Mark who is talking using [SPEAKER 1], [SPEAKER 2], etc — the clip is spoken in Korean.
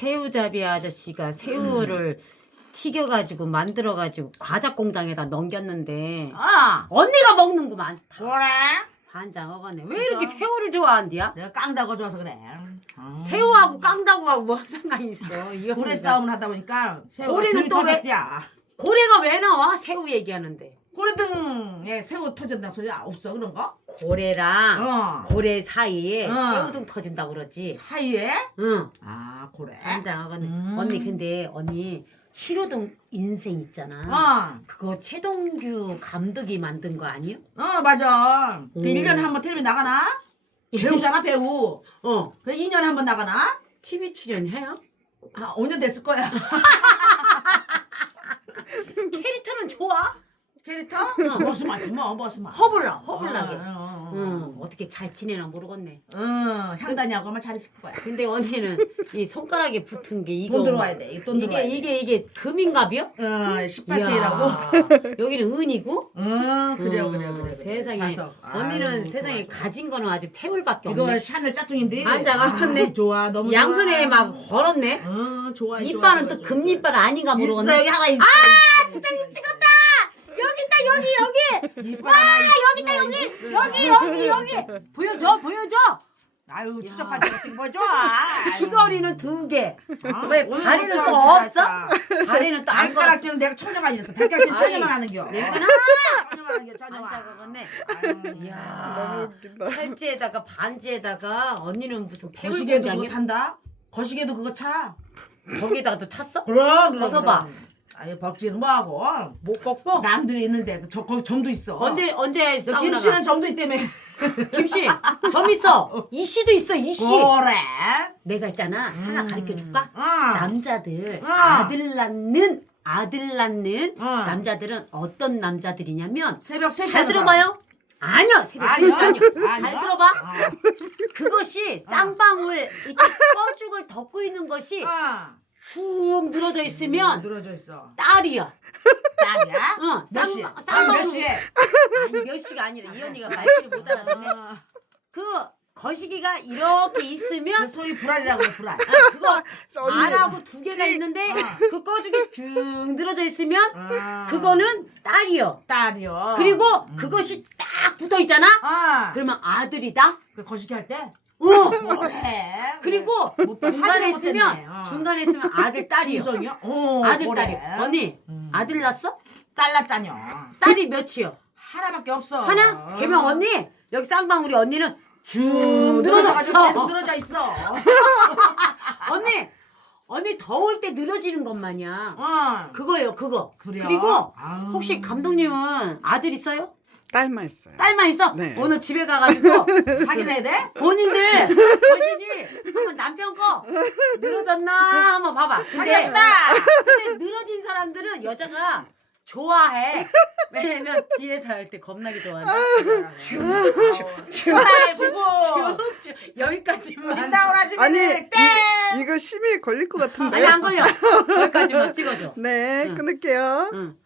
[SPEAKER 1] 새우잡이 아저씨가 새우를 튀겨가지고 만들어가지고 과자 공장에다 넘겼는데
[SPEAKER 2] 아,
[SPEAKER 1] 언니가 먹는구만.
[SPEAKER 2] 그래?
[SPEAKER 1] 반장 어가네. 왜 이렇게 새우를 좋아한디야?
[SPEAKER 2] 내가 깡다고 좋아서 그래.
[SPEAKER 1] 새우하고 깡다구하고 뭐 상관이 있어? 이
[SPEAKER 2] 고래
[SPEAKER 1] 언니가.
[SPEAKER 2] 싸움을 하다 보니까 새우가
[SPEAKER 1] 고래는
[SPEAKER 2] 등이
[SPEAKER 1] 또 왜-
[SPEAKER 2] 터졌야.
[SPEAKER 1] 고래가 왜 나와? 새우 얘기하는데.
[SPEAKER 2] 고래 등에 새우 터진다는 소리 없어 그런 거?
[SPEAKER 1] 고래랑
[SPEAKER 2] 어.
[SPEAKER 1] 고래 사이에
[SPEAKER 2] 어.
[SPEAKER 1] 새우등 터진다고 그러지.
[SPEAKER 2] 사이에?
[SPEAKER 1] 응.
[SPEAKER 2] 아 고래.
[SPEAKER 1] 반장 어가네. 언니 근데 언니 신호등 인생 있잖아.
[SPEAKER 2] 어.
[SPEAKER 1] 그거 최동규 감독이 만든 거 아니요?
[SPEAKER 2] 어 맞아. 그
[SPEAKER 1] 오.
[SPEAKER 2] 1년에 한 번 텔레비 나가나? 배우잖아 배우.
[SPEAKER 1] 어.
[SPEAKER 2] 그 2년에 한 번 나가나?
[SPEAKER 1] TV 출연해요?
[SPEAKER 2] 아 5년 됐을 거야.
[SPEAKER 1] 캐릭터는 좋아?
[SPEAKER 2] 캐릭터? 머스 맞지 뭐 머스 맞.
[SPEAKER 1] 허블나게.
[SPEAKER 2] 어.
[SPEAKER 1] 응. 어떻게 잘 지내나 모르겠네.
[SPEAKER 2] 향단이하고 아마 잘 있을 거야.
[SPEAKER 1] 근데 언니는 이 손가락에 붙은 게 이거
[SPEAKER 2] 돈 들어와야 돼. 돈 들어와야 돼.
[SPEAKER 1] 이게 금인갑이요?
[SPEAKER 2] 18K라고.
[SPEAKER 1] 여기는 은이고?
[SPEAKER 2] 그래.
[SPEAKER 1] 세상에.
[SPEAKER 2] 자석.
[SPEAKER 1] 언니는
[SPEAKER 2] 아유,
[SPEAKER 1] 세상에
[SPEAKER 2] 좋아.
[SPEAKER 1] 가진 거는 아주 패물밖에
[SPEAKER 2] 이거
[SPEAKER 1] 없네.
[SPEAKER 2] 샤넬 짝퉁인데.
[SPEAKER 1] 반장 아팠네.
[SPEAKER 2] 좋아 너무 좋아.
[SPEAKER 1] 양손에 막 걸었네.
[SPEAKER 2] 좋아.
[SPEAKER 1] 이빨은 또 금이빨 아닌가
[SPEAKER 2] 있어
[SPEAKER 1] 모르겠네.
[SPEAKER 2] 여기 하나 있어.
[SPEAKER 1] 진짜 미치겠다. 여기 있다 여기.
[SPEAKER 2] 이빨
[SPEAKER 1] 와
[SPEAKER 2] 하나
[SPEAKER 1] 여기
[SPEAKER 2] 있어,
[SPEAKER 1] 있다
[SPEAKER 2] 있어.
[SPEAKER 1] 여기. 보여줘.
[SPEAKER 2] 아유
[SPEAKER 1] 야.
[SPEAKER 2] 추적하지 어떻게 보여줘.
[SPEAKER 1] 귀걸이는 2개.
[SPEAKER 2] 아,
[SPEAKER 1] 왜
[SPEAKER 2] 오늘
[SPEAKER 1] 다리는 또
[SPEAKER 2] 어쩜
[SPEAKER 1] 없어?
[SPEAKER 2] 잘했다.
[SPEAKER 1] 다리는 또 안 걸었어.
[SPEAKER 2] 발가락질은 내가 천녀만 있었어. 발가락질 천녀만
[SPEAKER 1] 아이,
[SPEAKER 2] 하는겨.
[SPEAKER 1] 내거나
[SPEAKER 2] 천녀만 하는겨 천녀만.
[SPEAKER 1] 안 작아겠네.
[SPEAKER 2] 아유,
[SPEAKER 1] 이야.
[SPEAKER 3] 너무 웃긴다.
[SPEAKER 1] 팔찌에다가 반지에다가 언니는 무슨 패물
[SPEAKER 2] 거시기에도 그거
[SPEAKER 1] 공장이야?
[SPEAKER 2] 탄다. 거시기에도 그거 차.
[SPEAKER 1] 거기다가 또 찼어?
[SPEAKER 2] 그럼.
[SPEAKER 1] 벗어봐.
[SPEAKER 2] 아유 벅지는 뭐하고.
[SPEAKER 1] 못 걷고?
[SPEAKER 2] 남들이 있는데 거기 점도 있어.
[SPEAKER 1] 언제
[SPEAKER 2] 너
[SPEAKER 1] 사우나가?
[SPEAKER 2] 김씨는 점도 있다며.
[SPEAKER 1] 김씨 점 있어. 이씨도 있어 이씨.
[SPEAKER 2] 그래.
[SPEAKER 1] 내가 있잖아 하나 가르쳐 줄까?
[SPEAKER 2] 어.
[SPEAKER 1] 남자들
[SPEAKER 2] 어.
[SPEAKER 1] 아들 낳는
[SPEAKER 2] 어.
[SPEAKER 1] 남자들은 어떤 남자들이냐면
[SPEAKER 2] 새벽 3시에
[SPEAKER 1] 잘 들어봐요. 아니요 새벽 3시 아니요. 잘 들어봐. 그것이 쌍방울 이렇게 뻐죽을 덮고 있는 것이 쭉 늘어져 있으면
[SPEAKER 2] 늘어져 있어.
[SPEAKER 1] 딸이야.
[SPEAKER 2] 딸이야?
[SPEAKER 1] 응.
[SPEAKER 2] 몇 시에?
[SPEAKER 1] 쌍방울.
[SPEAKER 2] 몇 시에?
[SPEAKER 1] 아니 몇 시가 아니라 이 언니가 말귀를 못 알아듣네. 그 거시기가 이렇게 있으면
[SPEAKER 2] 그 소위 불알이라고 그래 불알.
[SPEAKER 1] 그거
[SPEAKER 3] 언니.
[SPEAKER 1] 알하고 2개가 있는데 그 꺼죽이 쭉 늘어져 있으면
[SPEAKER 2] 아.
[SPEAKER 1] 그거는 딸이요.
[SPEAKER 2] 딸이요.
[SPEAKER 1] 그리고 그것이 딱 붙어 있잖아. 그러면 아들이다.
[SPEAKER 2] 그 거시기 할 때?
[SPEAKER 1] 그래. 그리고
[SPEAKER 2] 뭐
[SPEAKER 1] 중간에
[SPEAKER 2] 확인을
[SPEAKER 1] 있으면
[SPEAKER 2] 못했네.
[SPEAKER 1] 중간에 있으면 아들 딸이요.
[SPEAKER 2] 중성이요?
[SPEAKER 1] 아들
[SPEAKER 2] 그래.
[SPEAKER 1] 딸이. 언니 아들 낳았어?
[SPEAKER 2] 딸 낳자녀.
[SPEAKER 1] 딸이 몇이요?
[SPEAKER 2] 하나밖에 없어.
[SPEAKER 1] 하나? 개명 언니 여기 쌍방울이 언니는 쭉
[SPEAKER 2] 늘어져가지고 계속
[SPEAKER 1] 늘어졌어.
[SPEAKER 2] 늘어져 있어.
[SPEAKER 1] 언니 더울 때 늘어지는 것 마냥. 그거예요 그거.
[SPEAKER 2] 그래요?
[SPEAKER 1] 그리고
[SPEAKER 2] 아우.
[SPEAKER 1] 혹시 감독님은 아들 있어요?
[SPEAKER 3] 딸만 있어요.
[SPEAKER 1] 딸만 있어?
[SPEAKER 3] 네.
[SPEAKER 1] 오늘 집에 가가지고
[SPEAKER 2] 확인해야 돼?
[SPEAKER 1] 본인들 자신이 한번 남편 거 늘어졌나 한번 봐봐.
[SPEAKER 2] 확인합시다.
[SPEAKER 1] 근데 늘어진 사람들은 여자가 좋아해. 왜냐면 뒤에서 할 때 겁나게 좋아한다.
[SPEAKER 2] 아이고.
[SPEAKER 1] 여기까지만.
[SPEAKER 2] 김다운 아줌마
[SPEAKER 3] 아니
[SPEAKER 2] 땡.
[SPEAKER 3] 이거 심의에 걸릴 것 같은데.
[SPEAKER 1] 아니 안 걸려. 여기까지만 찍어줘.
[SPEAKER 3] 네,
[SPEAKER 1] 응.
[SPEAKER 3] 끊을게요.
[SPEAKER 1] 응.